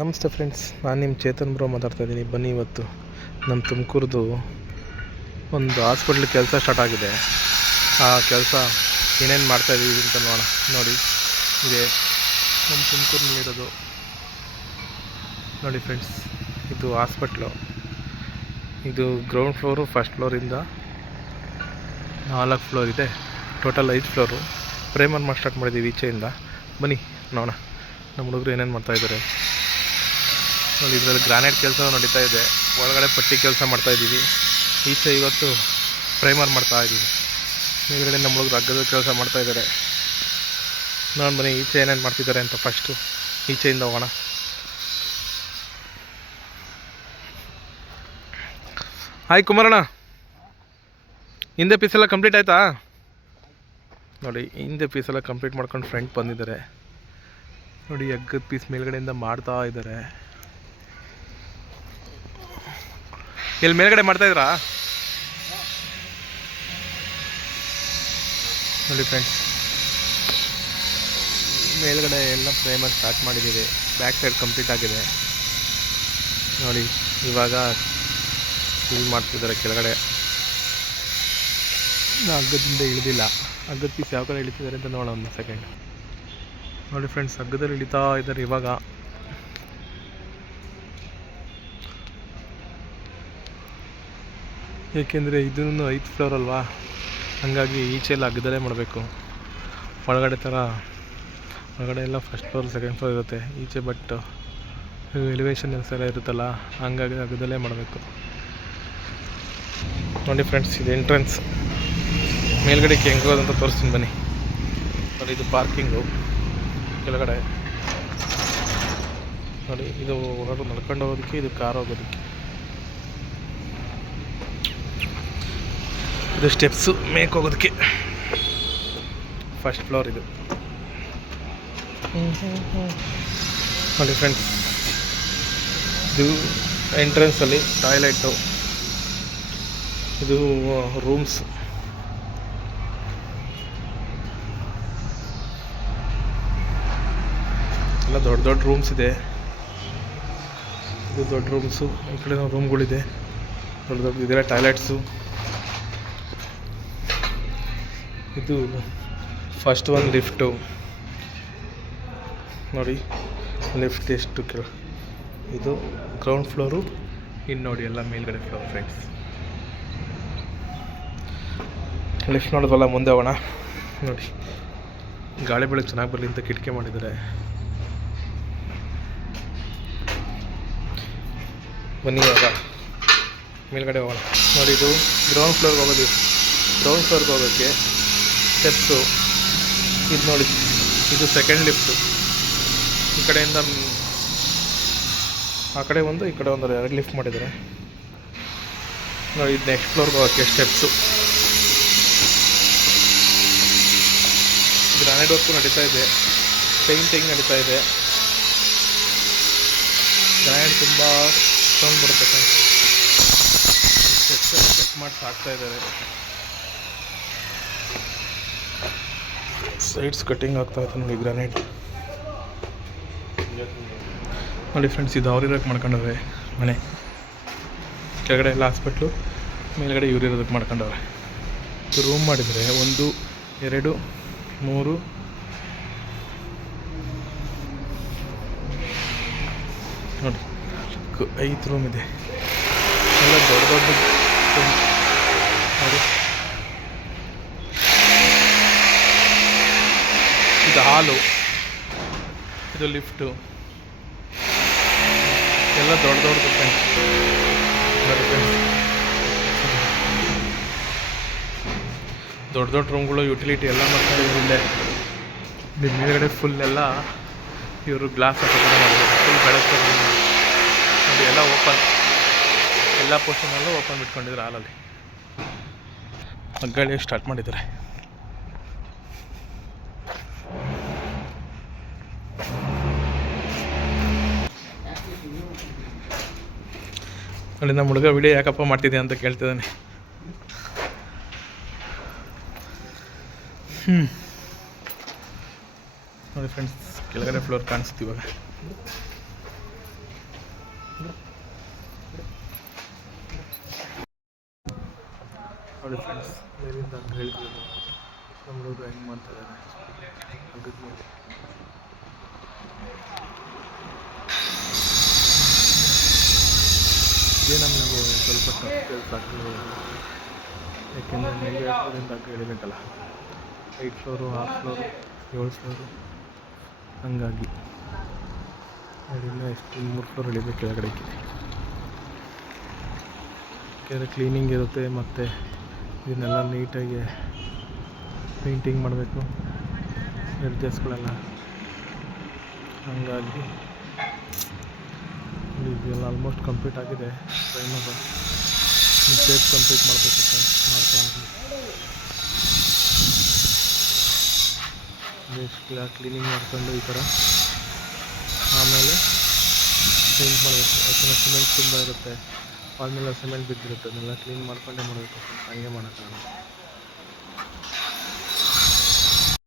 ನಮಸ್ತೆ ಫ್ರೆಂಡ್ಸ್, ನಾನು ನಿಮ್ಮ ಚೇತನ್ ಬ್ರೋ ಮಾತಾಡ್ತಾ ಇದ್ದೀನಿ ಬನ್ನಿ ಇವತ್ತು ನಮ್ಮ ತುಮಕೂರ್ದು ಒಂದು ಹಾಸ್ಪಿಟ್ಲ್ ಕೆಲಸ ಸ್ಟಾರ್ಟ್ ಆಗಿದೆ. ಆ ಕೆಲಸ ಏನೇನು ಮಾಡ್ತಾಯಿದ್ದೀವಿ ಅಂತ ನೋಡೋಣ ನೋಡಿ. ಇದೆ ನಮ್ಮ ತುಮಕೂರಿನಲ್ಲಿರೋದು ನೋಡಿ ಫ್ರೆಂಡ್ಸ್, ಇದು ಹಾಸ್ಪಿಟ್ಲು ಇದು ಗ್ರೌಂಡ್ ಫ್ಲೋರು ಫಸ್ಟ್ ಫ್ಲೋರಿಂದ ನಾಲ್ಕು ಫ್ಲೋರ್ ಇದೆ. ಟೋಟಲ್ ಐದು ಫ್ಲೋರು ಪ್ರೇಮರ್ ಮಾಡಿ ಸ್ಟಾರ್ಟ್ ಮಾಡಿದ್ದೀವಿ ಈಚೆಯಿಂದ. ಬನ್ನಿ, ನೋಡೋಣ. ನಮ್ಮ ಹುಡುಗರು ಏನೇನು ಮಾಡ್ತಾಯಿದ್ದಾರೆ ನೋಡಿ ಇದರಲ್ಲಿ ಗ್ರಾನೈಟ್ ಕೆಲಸ ನಡೀತಾ ಇದೆ. ಒಳಗಡೆ ಪಟ್ಟಿ ಕೆಲಸ ಮಾಡ್ತಾ ಇದ್ದೀವಿ. ಈಚೆ ಇವತ್ತು ಪ್ರೈಮರ್ ಮಾಡ್ತಾ ಇದ್ದೀವಿ. ಮೇಲ್ಗಡೆ ನಮ್ಮ ಹುಡುಗರು ಹಗ್ಗದ ಕೆಲಸ ಮಾಡ್ತಾ ಇದ್ದಾರೆ. ನೋಡಿ ಬನ್ನಿ, ಈಚೆ ಏನೇನು ಮಾಡ್ತಿದ್ದಾರೆ ಅಂತ ಫಸ್ಟು ಈಚೆಯಿಂದ ಹೋಗೋಣ. ಹಾಯ್ ಕುಮಾರಣ್ಣ. ಹಿಂದೆ ಪೀಸೆಲ್ಲ ಕಂಪ್ಲೀಟ್ ಆಯಿತಾ? ನೋಡಿ, ಹಿಂದೆ ಪೀಸೆಲ್ಲ ಕಂಪ್ಲೀಟ್ ಮಾಡ್ಕೊಂಡು ಫ್ರೆಂಡ್ ಬಂದಿದ್ದಾರೆ. ನೋಡಿ, ಹಗ್ಗದ ಪೀಸ್ ಮೇಲ್ಗಡೆಯಿಂದ ಮಾಡ್ತಾ ಇದ್ದಾರೆ. ಇಲ್ಲಿ ಮೇಲ್ಗಡೆ ಮಾಡ್ತಾ ಇದ್ರಾ? ನೋಡಿ ಫ್ರೆಂಡ್ಸ್ ಮೇಲ್ಗಡೆ ಎಲ್ಲ ಪ್ರೇಮರ್ ಸ್ಟಾರ್ಟ್ ಮಾಡಿದ್ದೀವಿ. ಬ್ಯಾಕ್ ಸೈಡ್ ಕಂಪ್ಲೀಟ್ ಆಗಿದೆ. ನೋಡಿ, ಇವಾಗ ಫಿಲ್ ಮಾಡ್ತಿದ್ದಾರೆ ಕೆಳಗಡೆ. ಹಗ್ಗದಿಂದ ಇಳಿದಿಲ್ಲ. ಹಗ್ಗದ ಪೀಸ್ ಯಾವ ಕಡೆ ಇಳಿತಿದ್ದಾರೆ ಅಂತ ನೋಡೋಣ ಒಂದು ಸೆಕೆಂಡ್ ನೋಡಿ ಫ್ರೆಂಡ್ಸ್ ಹಗ್ಗದಲ್ಲಿ ಇಳಿತಾ ಇದ್ದಾರೆ ಇವಾಗ. ಏಕೆಂದರೆ ಇದೂ ಐದು ಫ್ಲೋರ್ ಅಲ್ವಾ? ಹಾಗಾಗಿ ಈಚೆಲ್ಲ ಎಲ್ಲ ಹಗ್ಗದಲ್ಲೇ ಮಾಡಬೇಕು. ಒಳಗಡೆ ಥರ ಒಳಗಡೆ ಎಲ್ಲ ಫಸ್ಟ್ ಫ್ಲೋರ್, ಸೆಕೆಂಡ್ ಫ್ಲೋರ್ ಇರುತ್ತೆ. ಈಚೆ ಬಟ್ ಎಲಿವೇಶನ್ ಎಲ್ಲ ಇರುತ್ತಲ್ಲ, ಹಂಗಾಗಿ ಅಗ್ಗದಲ್ಲೇ ಮಾಡಬೇಕು. ನೋಡಿ ಫ್ರೆಂಡ್ಸ್ ಇದು ಎಂಟ್ರೆನ್ಸ್ ಮೇಲ್ಗಡೆ ಹೆಂಗೋದಂತ ತೋರಿಸ್ತೀನಿ ಬನ್ನಿ. ನೋಡಿ, ಇದು ಪಾರ್ಕಿಂಗು ಕೆಳಗಡೆ. ನೋಡಿ, ಇದು ಹೊರಡು ನಡ್ಕೊಂಡು ಹೋಗೋದಕ್ಕೆ, ಇದು ಕಾರ್ ಹೋಗೋದಕ್ಕೆ. ಇದು ಸ್ಟೆಪ್ಸು ಮೇಕ್ ಹೋಗೋದಕ್ಕೆ. ಫಸ್ಟ್ ಫ್ಲೋರ್ ಇದು. ನೋಡಿ ಫ್ರೆಂಡ್ಸ್ ಇದು ಎಂಟ್ರೆನ್ಸಲ್ಲಿ ಟಾಯ್ಲೆಟು ಇದು ರೂಮ್ಸ್ ಎಲ್ಲ ದೊಡ್ಡ ದೊಡ್ಡ ರೂಮ್ಸ್ ಇದೆ. ಇದು ದೊಡ್ಡ ರೂಮ್ಸು ಈ ಕಡೆ ರೂಮ್ಗಳಿದೆ ದೊಡ್ಡ ದೊಡ್ಡ ಇದೆಲ್ಲ ಟಾಯ್ಲೆಟ್ಸು ಇದು ಫಸ್ಟ್ ಒಂದು ಲಿಫ್ಟು ನೋಡಿ ಲಿಫ್ಟ್ ಎಷ್ಟು ಕೆಳ ಇದು ಗ್ರೌಂಡ್ ಫ್ಲೋರು ಇನ್ನು ನೋಡಿ ಎಲ್ಲ ಮೇಲ್ಗಡೆ ಫ್ಲೋರ್ ಫ್ರೆಂಡ್ಸ್ ಲಿಫ್ಟ್ ನೋಡಿದ್ವಲ್ಲ ಮುಂದೆ ಹೋಗೋಣ. ನೋಡಿ, ಗಾಳಿ ಬೆಳಕು ಚೆನ್ನಾಗಿ ಬರಲಿ ಅಂತ ಕಿಟಕಿ ಮಾಡಿದ್ದಾರೆ. ಬನ್ನಿ ಇವಾಗ. ಮೇಲ್ಗಡೆ ಹೋಗೋಣ. ನೋಡಿ, ಇದು ಗ್ರೌಂಡ್ ಫ್ಲೋರ್ಗೆ ಹೋಗೋದು. ಗ್ರೌಂಡ್ ಫ್ಲೋರ್ಗೆ ಹೋಗೋಕ್ಕೆ ಸ್ಟೆಪ್ಸು ಇದು ನೋಡಿ, ಇದು ಸೆಕೆಂಡ್ ಲಿಫ್ಟು ಈ ಕಡೆಯಿಂದ, ಆ ಕಡೆ ಒಂದು, ಈ ಕಡೆ ಒಂದು ಎರಡು ಲಿಫ್ಟ್ ಮಾಡಿದ್ದಾರೆ. ನೋಡಿ, ಇದು ನೆಕ್ಸ್ಟ್ ಫ್ಲೋರ್ಗೆ ಹೋಗೋಕ್ಕೆ ಸ್ಟೆಪ್ಸು ಗ್ರಾನೈಡ್ ವರ್ಕು ನಡೀತಾ ಇದೆ. ಪೇಂಟಿಂಗ್ ನಡೀತಾ ಇದೆ. ಗ್ರಾನೈಡ್ ತುಂಬ ಸೌಂಡ್ ಬರುತ್ತೆ ಚೆಕ್ ಮಾಡಿ ಹಾಕ್ತಾ ಇದ್ದಾರೆ. ಸೈಡ್ಸ್ ಕಟ್ಟಿಂಗ್ ಆಗ್ತಾ ಇತ್ತು ನೋಡಿ ಗ್ರಾನೈಟ್ ನೋಡಿ ಫ್ರೆಂಡ್ಸ್ ಇದು ಅವ್ರಿರೋಕ್ಕೆ ಮಾಡ್ಕೊಂಡವ್ರೆ, ಮನೆ. ಕೆಳಗಡೆ ಎಲ್ಲ ಹಾಸ್ಪಿಟ್ಲು ಮೇಲ್ಗಡೆ ಇವ್ರು ಇರೋದಕ್ಕೆ ಮಾಡ್ಕೊಂಡವ್ರೆ. ಇದು ರೂಮ್ ಮಾಡಿದರೆ ಒಂದು, ಎರಡು, ಮೂರು, ನೋಡಿ ಐದು ರೂಮ್ ಇದೆ. ಎಲ್ಲ ದೊಡ್ಡ ದೊಡ್ಡ room. ನೋಡಿ ಇದು ಹಾಲು ಇದು ಲಿಫ್ಟು ಎಲ್ಲ ದೊಡ್ಡ ದೊಡ್ಡದು ಫ್ರೆಂಡ್ಸ್ ದೊಡ್ಡ ದೊಡ್ಡ ರೂಮ್ಗಳು ಯುಟಿಲಿಟಿ ಎಲ್ಲ ಮಾಡ್ತಾರೆ ಇಲ್ಲೇ. ನಿಮ್ಮ ಮೇಲ್ಗಡೆ ಫುಲ್ ಎಲ್ಲ ಇವರು ಗ್ಲಾಸ್ ಫುಲ್ ಬೆಳೆಸ್ತಾರೆ ನೋಡಿ, ಎಲ್ಲ ಓಪನ್ ಎಲ್ಲ ಪೋರ್ಷನಲ್ಲೂ ಓಪನ್ ಬಿಟ್ಕೊಂಡಿದ್ರು ಹಾಲಲ್ಲಿ ಹಗ್ಗಳಿ ಸ್ಟಾರ್ಟ್ ಮಾಡಿದ್ದಾರೆ. ಅಲ್ಲಿ ನಮ್ಮ ಹುಡುಗ ವಿಡಿಯೋ ಯಾಕಪ್ಪ ಮಾಡ್ತಿದ್ದೆ ಅಂತ ಕೇಳ್ತಿದ್ದಾನೆ. ಹ್ಞೂ ನೋಡಿ ಫ್ರೆಂಡ್ಸ್ ಕೆಳಗಡೆ ಫ್ಲೋರ್ ಕಾಣಿಸ್ತು ನೋಡಿ ಫ್ರೆಂಡ್ಸ್ ಹೇಳಿದ್ರು ನಮ್ಮ ಹುಡುಗ ಹೆಂಗೆ ಮಾಡ್ತಾ ಇದ್ದಾರೆ ನಮಗೆ ಸ್ವಲ್ಪ ಕೆಲಸ ಯಾಕೆಂದರೆ ಎಳಿಬೇಕಲ್ಲ ಐದು ಫ್ಲೋರು ಆರು ಫ್ಲೋರು ಏಳು ಫ್ಲೋರು ಹಂಗಾಗಿ ಅದರಿಂದ ಎಷ್ಟು? ಮೂರು ಫ್ಲೋರ್ ಇಳಿಬೇಕು ಕೆಳಗಡೆಗೆ. ಯಾಕೆಂದರೆ ಕ್ಲೀನಿಂಗ್ ಇರುತ್ತೆ ಮತ್ತು ಇದನ್ನೆಲ್ಲ ನೀಟಾಗಿ ಪೇಂಟಿಂಗ್ ಮಾಡಬೇಕು. ಎಡ್ಜಸ್ಗಳೆಲ್ಲ ಹಂಗಾಗಿ ಇದೆಲ್ಲ ಆಲ್ಮೋಸ್ಟ್ ಕಂಪ್ಲೀಟ್ ಆಗಿದೆ. ಟ್ರೈನದು ಸೇಫ್ ಕಂಪ್ಲೀಟ್ ಮಾಡಬೇಕು ಮಾಡ್ತಾ ಇದ್ದೀನಿ. ನೆಕ್ಸ್ಟ್ ಕ್ಲೀನಿಂಗ್ ಮಾಡ್ಕೊಂಡು ಈ ಥರ. ಆಮೇಲೆ ಪೇಂಟ್ ಮಾಡಬೇಕು. ಯಾಕಂದರೆ ಸಿಮೆಂಟ್ ತುಂಬ ಇರುತ್ತೆ. ಆಮೇಲೆ ಸಿಮೆಂಟ್ ಬಿದ್ದಿರುತ್ತೆ. ಅದನ್ನೆಲ್ಲ ಕ್ಲೀನ್ ಮಾಡ್ಕೊಂಡೇ ಮಾಡಬೇಕು. ಹಂಗೆ ಮಾಡೋಕ್ಕಾಗಲ್ಲ